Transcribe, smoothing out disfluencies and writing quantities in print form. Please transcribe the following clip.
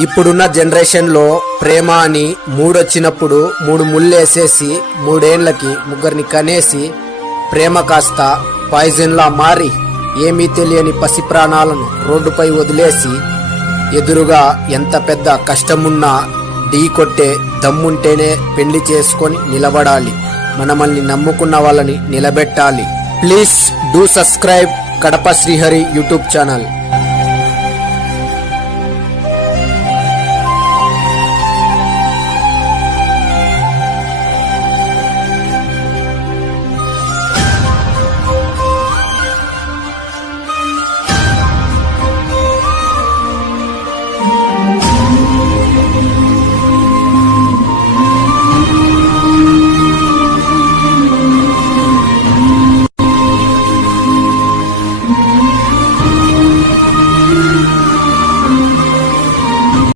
ఇప్పుడున్న జనరేషన్లో ప్రేమ అని మూడొచ్చినప్పుడు 3 ముళ్ళేసేసి 3 ఏళ్లకి ముగ్గురిని కనేసి ప్రేమ కాస్త పాయిజన్లా మారి ఏమీ తెలియని పసి ప్రాణాలను రోడ్డుపై వదిలేసి ఎదురుగా ఎంత పెద్ద కష్టమున్నా ఢీ కొట్టే దమ్ముంటేనే పెళ్లి చేసుకొని నిలబడాలి. మనల్ని నమ్ముకున్న వాళ్ళని నిలబెట్టాలి. Please do subscribe Kadapa Srihari YouTube channel.